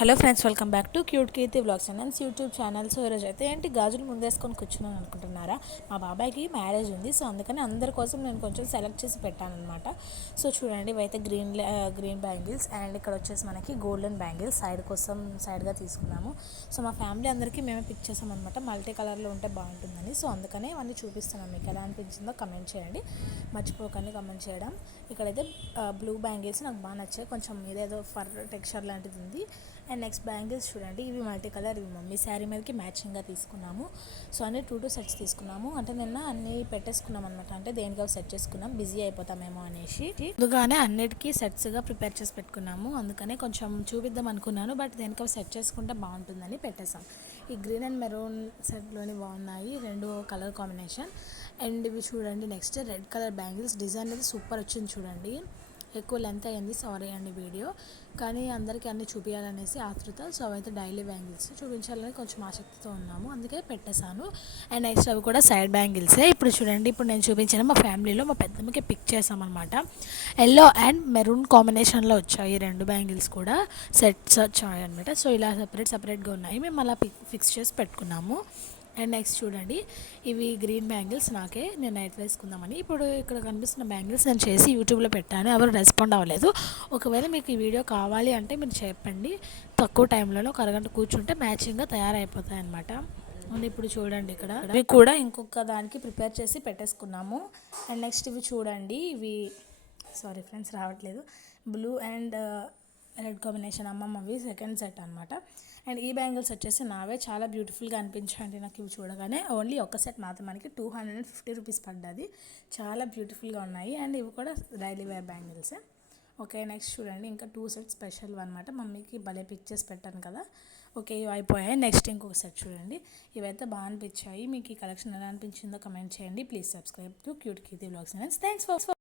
Hello friends, welcome back to cute Keerthi vlogs and YouTube channel. So ఈరోజు అయితే ఏంటి గాజులు ముందేసుకొని కూర్చున్నాను అనుకుంటున్నారా? మా బాబాయ్కి మ్యారేజ్ ఉంది. సో అందుకని అందరి కోసం నేను కొంచెం సెలెక్ట్ చేసి పెట్టాను అనమాట. సో చూడండి, ఇవైతే గ్రీన్ బ్యాంగిల్స్ అండ్ ఇక్కడ వచ్చేసి మనకి గోల్డెన్ బ్యాంగిల్స్ సైడ్గా తీసుకున్నాము. సో మా ఫ్యామిలీ అందరికీ మేమే పిక్ చేసాం అనమాట. మల్టీ కలర్లో ఉంటే బాగుంటుందని. సో అందుకనే అవన్నీ చూపిస్తున్నాను. మీకు ఎలా అనిపించిందో కమెంట్ చేయండి, మర్చిపోకండి కమెంట్ చేయడం. ఇక్కడైతే బ్లూ బ్యాంగిల్స్ నాకు బాగా నచ్చాయి. కొంచెం ఇదేదో ఫర్ టెక్స్చర్ లాంటిది ఉంది. అండ్ నెక్స్ట్ బ్యాంగిల్స్ చూడండి, ఇవి మల్టీ కలర్, ఇవి మమ్మీ శారీ మీదకి మ్యాచింగ్గా తీసుకున్నాము. సో అన్నీ 2 సెట్స్ తీసుకున్నాము. అంటే నిన్న అన్నీ పెట్టేసుకున్నాం అనమాట. అంటే దేనికో సెట్ చేసుకున్నాం, బిజీ అయిపోతామేమో అనేసి ముందుగానే అన్నిటికీ సెట్స్గా ప్రిపేర్ చేసి పెట్టుకున్నాము. అందుకనే కొంచెం చూపిద్దాం అనుకున్నాను, బట్ దేనికో సెట్ చేసుకుంటే బాగుంటుందని పెట్టేసాం. ఈ గ్రీన్ అండ్ మెరూన్ సెట్లోని బాగున్నాయి, 2 కలర్ కాంబినేషన్. అండ్ ఇవి చూడండి, next red colour bangles design అనేది సూపర్ వచ్చింది చూడండి. ఎక్కువ లెంత్ అయ్యింది, సారీ అండి వీడియో, కానీ అందరికీ అన్నీ చూపించాలనేసి ఆతృత. సో అవైతే డైలీ బ్యాంగిల్స్ చూపించాలని కొంచెం ఆసక్తితో ఉన్నాము, అందుకే పెట్టేశాను. అండ్ నెక్స్ట్ అవి కూడా సైడ్ బ్యాంగిల్సే. ఇప్పుడు చూడండి, ఇప్పుడు నేను చూపించిన మా ఫ్యామిలీలో మా పెద్దమ్మకి పిక్ చేసామన్నమాట. ఎల్లో అండ్ మెరూన్ కాంబినేషన్లో వచ్చాయి 2 బ్యాంగిల్స్ కూడా సెట్స్ వచ్చాయి అనమాట. సో ఇలా సపరేట్గా ఉన్నాయి, మేము అలా ఫిక్స్ చేసి పెట్టుకున్నాము. అండ్ నెక్స్ట్ చూడండి, ఇవి గ్రీన్ బ్యాంగిల్స్ నేను నైట్ వేసుకుందామని. ఇప్పుడు ఇక్కడ కనిపిస్తున్న బ్యాంగిల్స్ నేను చేసి యూట్యూబ్లో పెట్టాను, ఎవరు రెస్పాండ్ అవ్వలేదు. ఒకవేళ మీకు ఈ వీడియో కావాలి అంటే మీరు చెప్పండి, తక్కువ టైంలో ఒక అరగంట కూర్చుంటే మ్యాచింగ్గా తయారైపోతాయి అన్నమాట. అండ్ ఇప్పుడు చూడండి, ఇక్కడ ఇవి కూడా ఇంకొక దానికి ప్రిపేర్ చేసి పెట్టేసుకున్నాము. అండ్ నెక్స్ట్ ఇవి చూడండి, ఇవి సారీ ఫ్రెండ్స్ రావట్లేదు, బ్లూ అండ్ రెడ్ కాంబినేషన్ అమ్మమ్మవి సెకండ్ సెట్ అనమాట. అండ్ ఈ బ్యాంగిల్స్ వచ్చేసి నావే, చాలా బ్యూటిఫుల్గా అనిపించండి నాకు ఇవి చూడగానే. ఓన్లీ ఒక సెట్ మాత్రం మనకి 250 రూపీస్ పడ్డది. చాలా బ్యూటిఫుల్గా ఉన్నాయి. అండ్ ఇవి కూడా డైలీ వేర్ బ్యాంగిల్సే. ఓకే, నెక్స్ట్ చూడండి, ఇంకా 2 సెట్స్ స్పెషల్ అనమాట. మమ్మీకి భలే పిక్చర్స్ పెట్టాను కదా. ఓకే, ఇవి అయిపోయాయి. నెక్స్ట్ ఇంకొక సెట్ చూడండి, ఇవైతే బాగా అనిపించాయి. మీకు ఈ కలెక్షన్ ఎలా అనిపించిందో కమెంట్ చేయండి. Please subscribe to cute Keerthi vlogs and thanks for